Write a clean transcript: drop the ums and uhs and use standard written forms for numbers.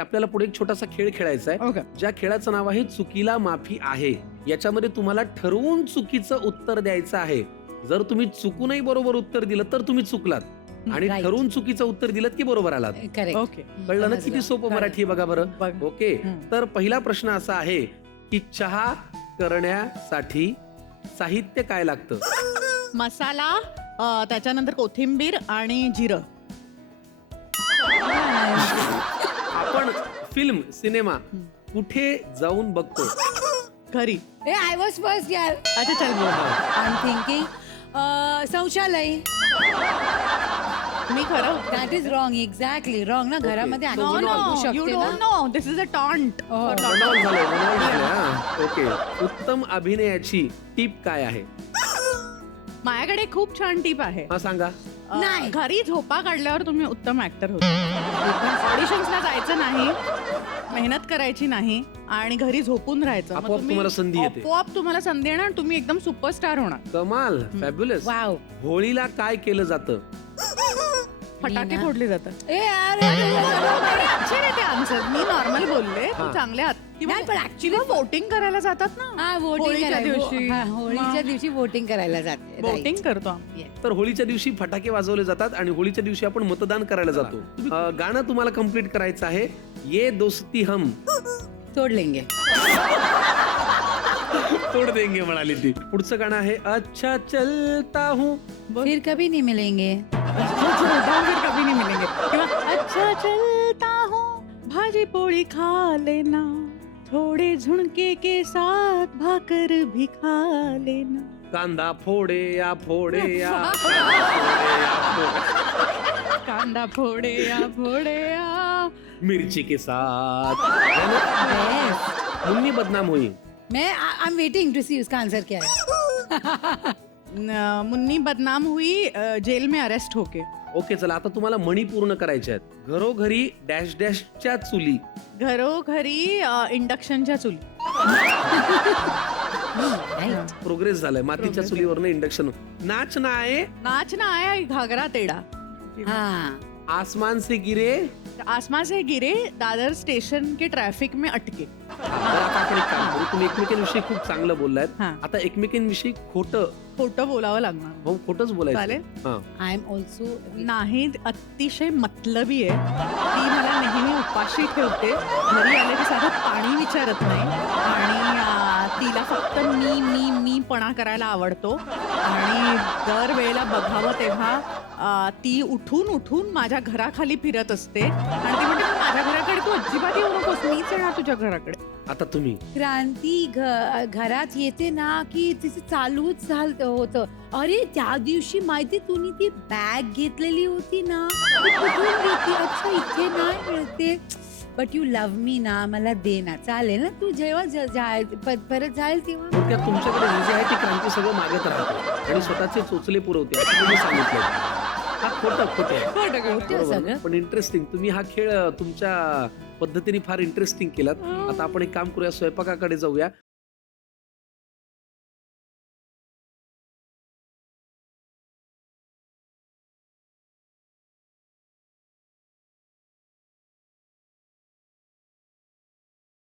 आपल्याला पुढे एक छोटासा खेळ खेळायचा आहे. ओके. ज्या खेळाचं नाव आहे चुकीला माफी आहे. याच्यामध्ये तुम्हाला ठरवून चुकीचं उत्तर द्यायचं आहे. जर तुम्ही चुकूनही बरोबर उत्तर दिलं तर तुम्ही चुकलात आणि Right. ठरवून चुकीचं उत्तर दिलं की बरोबर आलात. करेक्ट. ओके. कळलं ना किती सोपं मराठी आहे बघा बरं. बघ. ओके. तर पहिला प्रश्न असा आहे की चहा करण्यासाठी साहित्य काय लागतं? मसाला, त्याच्यानंतर कोथिंबीर आणि जिरं. आपण फिल्म सिनेमा कुठे जाऊन बघतो? घरी. आय वॉज फर्स्ट यार. अच्छा चल बोल. आय एम थिंकिंग शौचालय. मी खरं. That is wrong. Exactly wrong ना. घरामध्ये So, actually no, बघू यू शकते डोंट ना. No. This is a taunt. बनवलं झालंय, हा. ओके. उत्तम अभिनयाची टीप काय आहे? माझ्याकडे खूप छान टीप आहे. हा सांगा. नाही. घरी झोपा काढल्यावर तुम्ही उत्तम ऍक्टर होता. ऑडिशन्सला जायचं नाही, मेहनत करायची नाही आणि घरी झोपून राहायचं. मग आपोआप तुम्हाला संधी येते. आपोआप तुम्हाला संधी येणार आणि तुम्ही एकदम सुपरस्टार होणार. कमाल. फॅब्युलस. वाव. होळीला काय केलं जातं? फटाके ना. फोडले जातात. ए यार. अच्छे रे ते आन्सर. मी नॉर्मल बोलले, हा. तू चांगले आहात. नाही, पण ऍक्च्युली वोटिंग करायला जातात ना. हा वोटिंग होळीच्या दिवशी. होळीच्या दिवशी वोटिंग करायला जाते. वोटिंग करतो आम्ही. तर होळीच्या दिवशी फटाके वाजवले जातात आणि होळीच्या दिवशी आपण मतदान करायला जातो. गाणं तुम्हाला कम्प्लीट करायचं आहे. ये दोस्ती हम तोड लेंगे. तोड देंगे म्हणाली ती. पुढचं गाणं आहे अच्छा चलता हूँ. फिर कभी नहीं मिलेंगे. फिर कभी नहीं मिलेंगे. किंवा अच्छा चलता हूँ भाजी पोळी खा लेना, थोड़े झुणके के साथ भाकर भी खा लेना. कांदा फोडे या फोडे या कांदा फोडे या फोडे या. मिर्ची के साथ. Yes. मुन्नी बदनाम हुई. मैं I am waiting to see उसका आंसर क्या है. मुन्नी बदनाम हुई जेल में अरेस्ट होके. ओके चला आता तुम्हाला मणी पूर्ण करायचे आहेत. घरोघरी डॅश डॅशच्या चुली. घरोघरी इंडक्शनच्या चुली. Right. प्रोग्रेस झालाय. मातीच्या चुलीवरनं इंडक्शन. नाच ना आहे. नाच ना आया घाघरा तेडा. हाँ. आसमान से गिरे. आसमान से गिरे, दादर स्टेशन के ट्रॅफिक में अटके. बरं, आता आपण एक काम करू. तुम्ही एकमेकांविषयी खूप चांगलं बोललायत. हा. आता एकमेकांविषयी खोटं. खोटं बोलावं लागणार. भाऊ खोटंच बोलायचं. चालेल. हा. I am also. नाही, अतिशय मतलबी आहे. ती मला नेहमी उपाशी ठेवते. घरी आले की साधं पाणी विचारत नाही आणि तिला फक्त मीपणा करायला आवडतो आणि दर वेळेला बघावं तेव्हा ती उठून माझ्या घराखाली फिरत असते आणि ती म्हणते माझ्या घराकडे तू अजिबात येऊ नकोस, मीच येणार तुझ्या घराकडे. आता तुम्ही. क्रांती घरात येते ना की तिचं चालूच झालं होतं. अरे त्या दिवशी माहिती तुम्ही ती बॅग घेतलेली होती ना, ती कुठून घेतली? अच्छा इथे नाही मिळते. बट यू लव्ह मी ना, मला दे ना. चालेल ना. तू जेव्हा परत जाईल तेव्हा. थोडक्यात तुमच्याकडे जे आहे ती क्रांती सगळं मागत राहते आणि स्वतःचे चोचले पुरवते असं तुम्ही सांगितलं. हा खोटं आहे. होतं बरोबर. सगळं. पण इंटरेस्टिंग. तुम्ही हा खेळ तुमच्या पद्धतीने फार इंटरेस्टिंग केलात. आता आपण एक काम करूया, स्वयंपाकाकडे जाऊया.